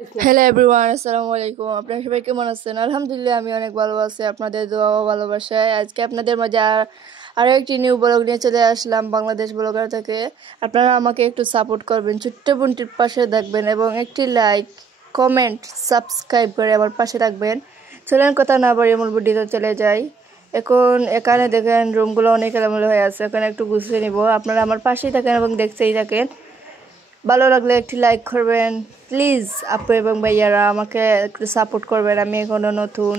Hello everyone, আসসালামু আলাইকুম। আপনারা সবাই কেমন আছেন? আলহামদুলিল্লাহ, আমি অনেক ভালো আছি। আপনাদের দোয়া ও ভালোবাসায় আজকে আপনাদের মাঝে আরও একটি নিউ ব্লগ নিয়ে চলে আসলাম বাংলাদেশ ব্লগার থেকে। আপনারা আমাকে একটু সাপোর্ট করবেন, ছোট্ট বোনটির পাশে থাকবেন এবং একটি লাইক, কমেন্ট, সাবস্ক্রাইব করে আমার পাশে রাখবেন। চলেন কথা না বাড়িয়ে মূল ভিডিওতে চলে যাই। এখন এখানে দেখেন রুমগুলো অনেক এলোমেলো হয়ে আছে, এখানে একটু গুছিয়ে নিব। আপনারা আমার পাশেই থাকেন এবং দেখতেই থাকেন। ভালো লাগলে একটি লাইক করবেন প্লিজ। আপু এবং ভাইয়ারা আমাকে একটু সাপোর্ট করবেন, আমি এখনো নতুন।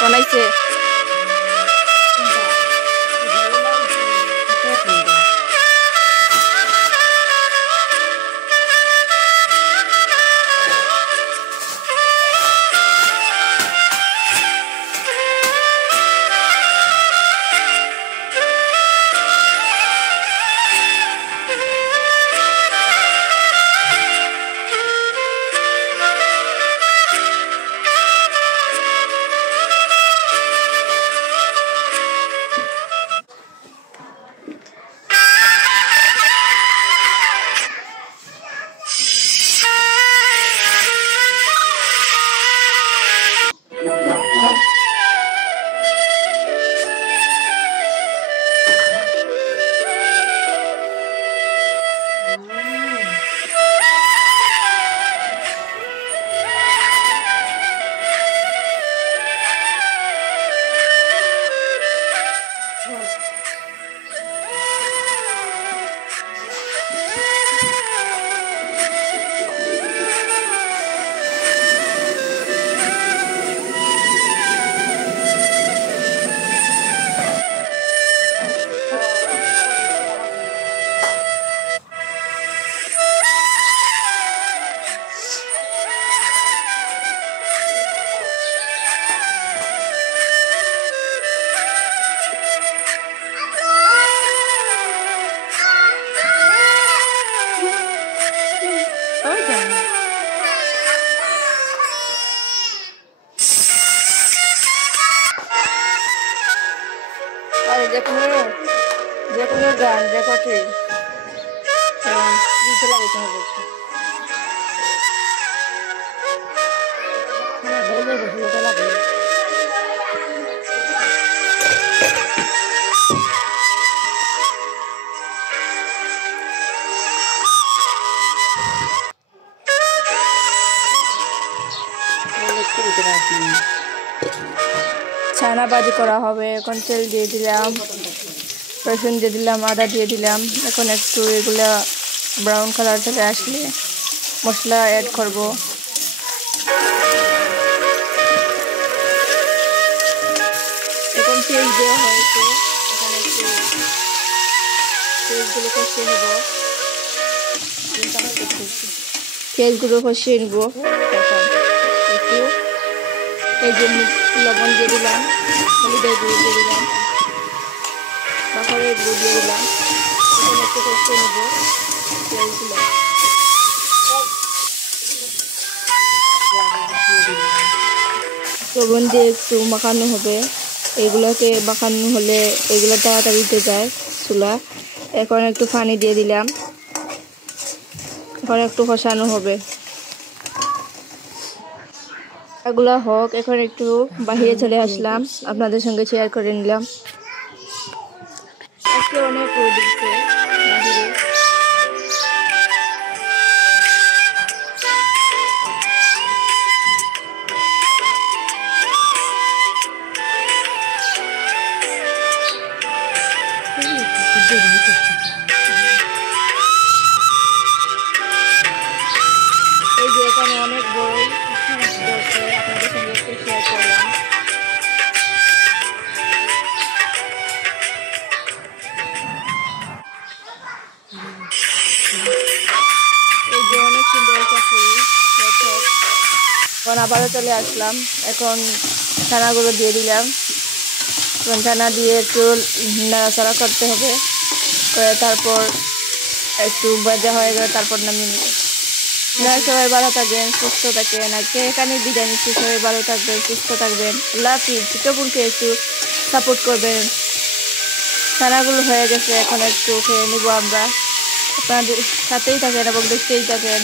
বানাইছে আরে যে কোনো গান রেকর্ডে দিতে লাগাইতে হবে। হ্যাঁ, ভালো লাগে, ভালো লাগে। ছানা ভাজি করা হবে। এখন তেল দিয়ে দিলাম, রসুন দিয়ে দিলাম, আদা দিয়ে দিলাম। এখন একটু এগুলা ব্রাউন কালার চলে আসলে মশলা অ্যাড করব। এখন পেঁয়াজ দেওয়া হয়েছে, এখানে একটু পেঁয়াজগুলো কষিয়ে নেব। পেঁয়াজগুলো কষিয়ে নেব। এখন একটু এই যে লবণ দিয়ে দিলাম, হলুদের গুঁড়ো দিয়ে দিলাম, বাখরের গুঁড়ো দিয়ে দিলাম। এখন একটু কষিয়ে নেব পেঁয়াজগুলো। লবণ দিয়ে একটু মাখানো হবে। এগুলোকে মাখানো হলে এগুলো তাড়াতাড়ি উঠে যায় চুলা। এখন একটু পানি দিয়ে দিলাম, এখন একটু কষানো হবে। এগুলো হোক, এখন একটু বাহিরে চলে আসলাম, আপনাদের সঙ্গে শেয়ার করে নিলাম। আজকে অনেক রোদ উঠছে বাহিরে। এই যে এখানে অনেক বড়ই ধরছে, আপনাদের সঙ্গে একটু শেয়ার করলাম। এই যে অনেক সুন্দর একটা ফুল। এখন আবারও চলে আসলাম, এখন ছানাগুলো দিয়ে দিলাম। এখন ছানা দিয়ে একটু নাড়াচাড়া করতে হবে, করে তারপর একটু ভাজা হয়ে গেলে তারপর নামিয়ে নেব। আপনারা সবাই ভালো থাকবেন, সুস্থ থাকবেন। আজকে এখানে বিদায় নিচ্ছি। সবাই ভালো থাকবেন, সুস্থ থাকবেন। আল্লাহ হাফিজ। ছোট বোনকে একটু সাপোর্ট করবেন। ছানাগুলো হয়ে গেছে, এখন একটু খেয়ে নিব আমরা। আপনাদের সাথেই থাকেন এবং দেখতেই থাকেন।